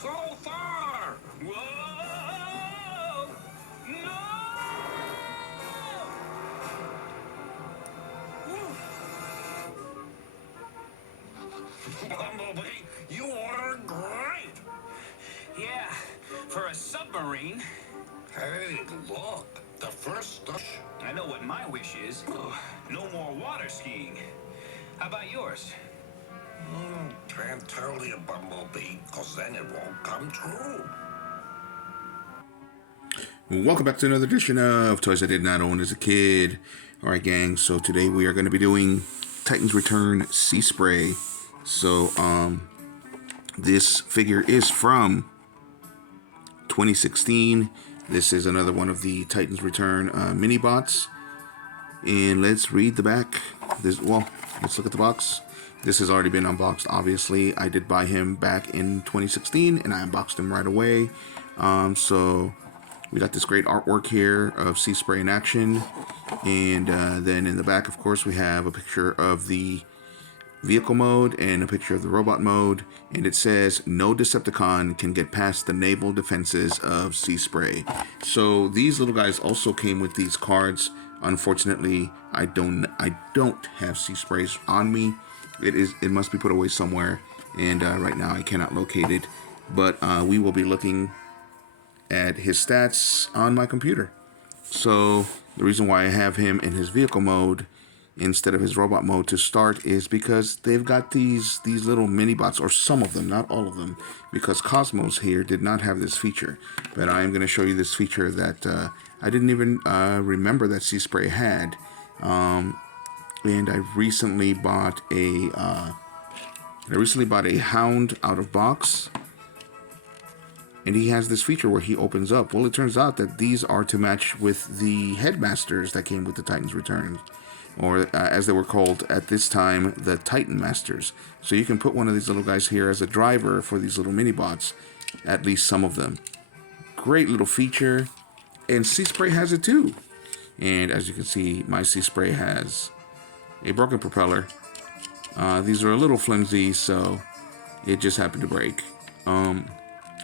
So far! Whoa! No! Bumblebee, you are great! Yeah, for a submarine. Hey, look, the first stush. I know what my wish is. No more water skiing. How about yours? Can't tell you, Bumblebee, because then it won't come true. Welcome back to another edition of Toys I Did Not Own as a Kid. Alright, gang, so today we are going to be doing Titans Return Seaspray. So, this figure is from 2016. This is another one of the Titans Return mini bots. And let's read the back. Let's look at the box. This has already been unboxed, obviously. I did buy him back in 2016, and I unboxed him right away. So we got this great artwork here of Seaspray in action. And then in the back, of course, we have a picture of the vehicle mode and a picture of the robot mode. And it says, no Decepticon can get past the naval defenses of Seaspray. So these little guys also came with these cards. Unfortunately, I don't have Seasprays on me. It must be put away somewhere, and right now I cannot locate it. But we will be looking at his stats on my computer. So the reason why I have him in his vehicle mode instead of his robot mode to start is because they've got these little mini bots, or some of them, not all of them, because Cosmos here did not have this feature. But I am going to show you this feature that I didn't even remember that Seaspray had. And I recently bought a Hound out of box, and he has this feature where he opens up. Well, it turns out that these are to match with the Headmasters that came with the Titans Return, or as they were called at this time, the Titan Masters. So you can put one of these little guys here as a driver for these little mini bots, at least some of them. Great little feature, and Seaspray has it too. And as you can see, my Seaspray has a broken propeller. These are a little flimsy, so it just happened to break. I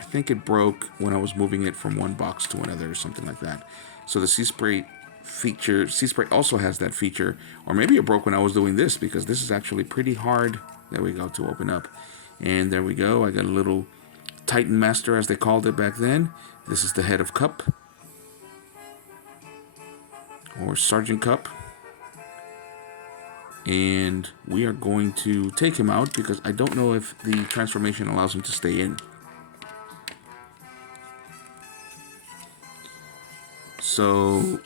think it broke when I was moving it from one box to another or something like that. So the Seaspray feature, Seaspray also has that feature. Or maybe it broke when I was doing this, because this is actually pretty hard. There we go, to open up. And there we go. I got a little Titan Master, as they called it back then. This is the head of Cup, or Sergeant Cup. And we are going to take him out because I don't know if the transformation allows him to stay in. So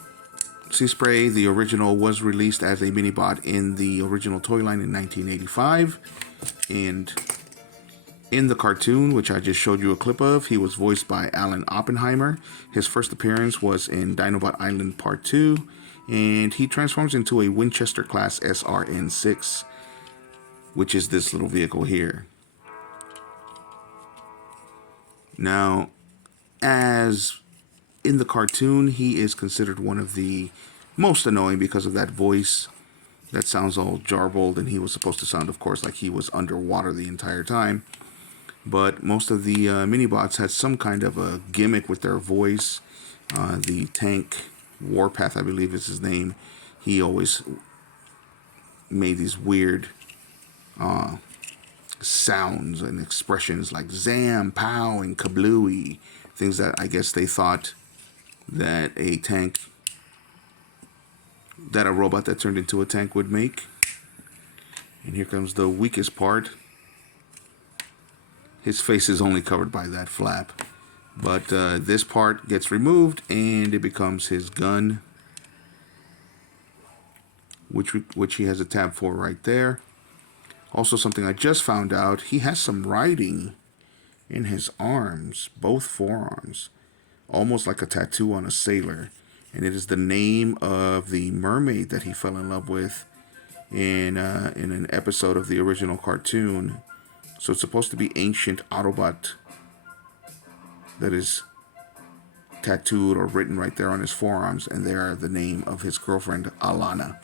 Seaspray, the original, was released as a mini bot in the original toy line in 1985. And in the cartoon, which I just showed you a clip of, he was voiced by Alan Oppenheimer. His first appearance was in Dinobot Island Part 2. And he transforms into a Winchester class SRN6, which is this little vehicle here. Now, as in the cartoon, he is considered one of the most annoying because of that voice that sounds all jarbled, and he was supposed to sound, of course, like he was underwater the entire time. But most of the mini-bots had some kind of a gimmick with their voice. The tank Warpath, I believe is his name, he always made these weird sounds and expressions like zam, pow, and kablooey. Things that I guess they thought that a robot that turned into a tank would make. And here comes the weakest part. His face is only covered by that flap. But this part gets removed, and it becomes his gun, which he has a tab for right there. Also, something I just found out, he has some writing in his arms, both forearms, almost like a tattoo on a sailor. And it is the name of the mermaid that he fell in love with in an episode of the original cartoon. So it's supposed to be ancient Autobot that is tattooed or written right there on his forearms, and they are the name of his girlfriend, Alana.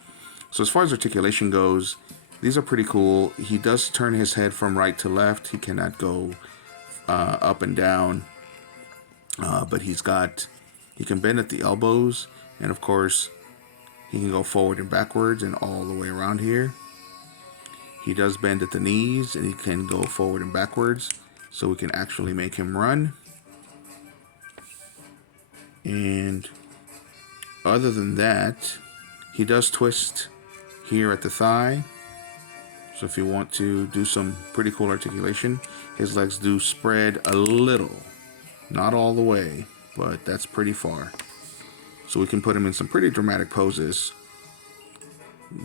So as far as articulation goes, these are pretty cool. He does turn his head from right to left. He cannot go up and down, but he can bend at the elbows, and of course he can go forward and backwards and all the way around here. He does bend at the knees, and he can go forward and backwards, so we can actually make him run. And other than that, he does twist here at the thigh. So if you want to do some pretty cool articulation, his legs do spread a little. Not all the way, but that's pretty far. So we can put him in some pretty dramatic poses.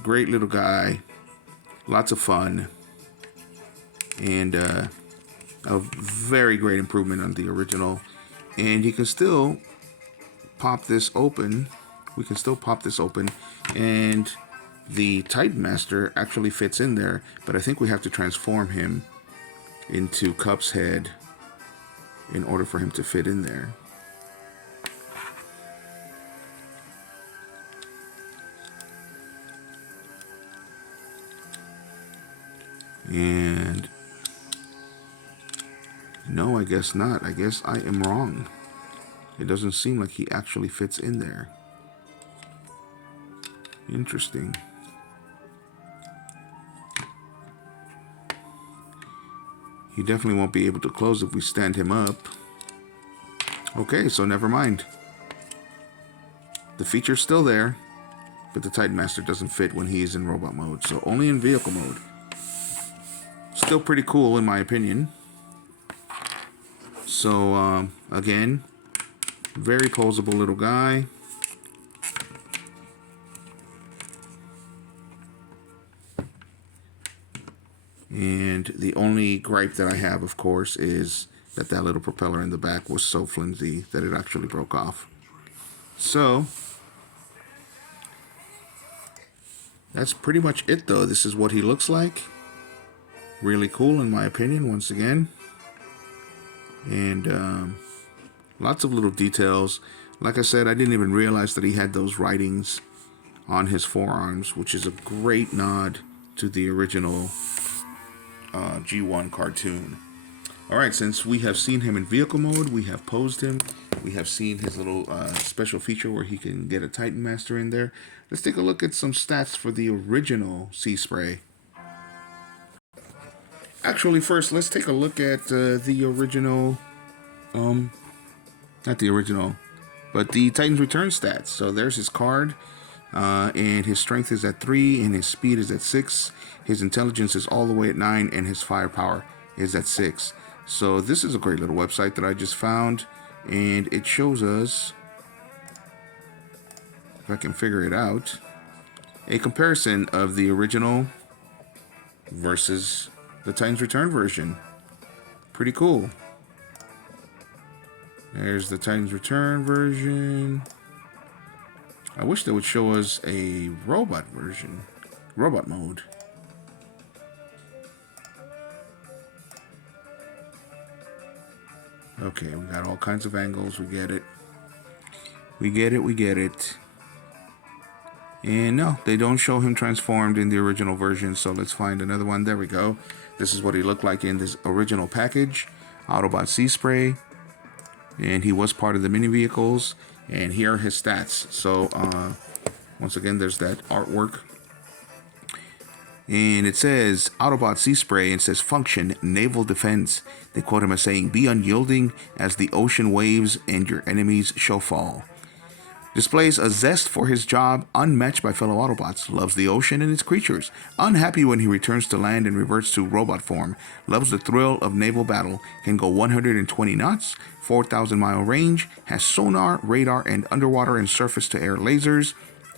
Great little guy. Lots of fun. And a very great improvement on the original. And you can still pop this open. We can still pop this open, and the Titan Master actually fits in there, but I think we have to transform him into Cup's head in order for him to fit in there. And no, I guess not. I guess I am wrong. It doesn't seem like he actually fits in there. Interesting. He definitely won't be able to close if we stand him up. Okay, so never mind. The feature's still there, but the Titan Master doesn't fit when he is in robot mode, so only in vehicle mode. Still pretty cool in my opinion. So, again, very posable little guy. And the only gripe that I have, of course, is that little propeller in the back was so flimsy that it actually broke off. So, that's pretty much it, though. This is what he looks like. Really cool, in my opinion, once again. And lots of little details. Like I said, I didn't even realize that he had those writings on his forearms, which is a great nod to the original G1 cartoon. Alright, since we have seen him in vehicle mode, we have posed him, we have seen his little special feature where he can get a Titan Master in there. Let's take a look at some stats for the original Seaspray. Actually, first, let's take a look at the original, not the original, but the Titan's Return stats. So there's his card, and his strength is at 3, and his speed is at 6. His intelligence is all the way at 9, and his firepower is at 6. So this is a great little website that I just found, and it shows us, if I can figure it out, a comparison of the original versus the Titan's Return version. Pretty cool. There's the Titan's Return version. I wish they would show us a robot version, robot mode. Okay, we got all kinds of angles. We get it. We get it. We get it. And no, they don't show him transformed in the original version. So let's find another one. There we go. This is what he looked like in this original package. Autobot Seaspray. And he was part of the mini vehicles. And here are his stats. So once again, there's that artwork. And it says Autobot Seaspray, and it says function, naval defense. They quote him as saying, be unyielding as the ocean waves and your enemies shall fall. Displays a zest for his job unmatched by fellow Autobots. Loves the ocean and its creatures. Unhappy when he returns to land and reverts to robot form. Loves the thrill of naval battle. Can go 120 knots, 4,000 mile range. Has sonar, radar, and underwater and surface-to-air lasers.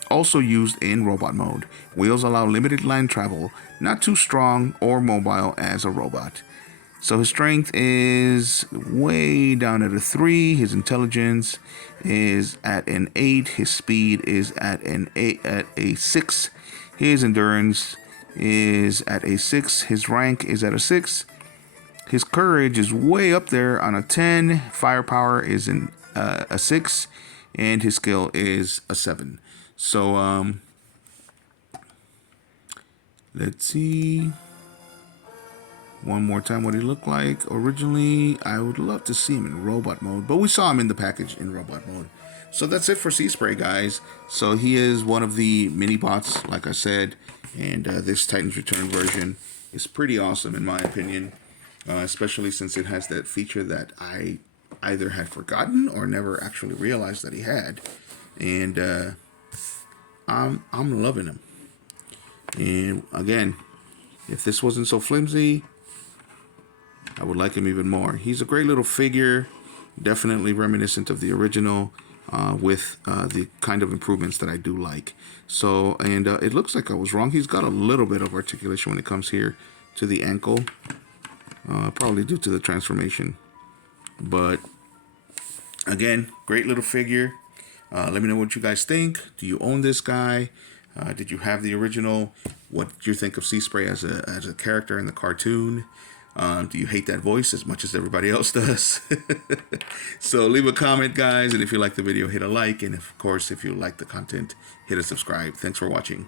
Also used in robot mode. Wheels allow limited land travel. Not too strong or mobile as a robot. So his strength is way down at a 3. His intelligence is at an 8. His speed is at a 6. His endurance is at a 6. His rank is at a 6. His courage is way up there on a 10. Firepower is in a 6. And his skill is a 7. So, let's see. one more time what he looked like originally. I would love to see him in robot mode, but we saw him in the package in robot mode. So that's it for Seaspray, guys. So he is one of the mini bots, like I said, and this Titans Return version is pretty awesome in my opinion, especially since it has that feature that I either had forgotten or never actually realized that he had, and I'm loving him. And again, if this wasn't so flimsy, I would like him even more. He's a great little figure, definitely reminiscent of the original, with the kind of improvements that I do like. So, and it looks like I was wrong. He's got a little bit of articulation when it comes here to the ankle, probably due to the transformation. But again, great little figure. Let me know what you guys think. Do you own this guy? Did you have the original? What do you think of Seaspray as a character in the cartoon? Do you hate that voice as much as everybody else does? So leave a comment, guys, and if you like the video, hit a like, and of course, if you like the content, hit a subscribe. Thanks for watching.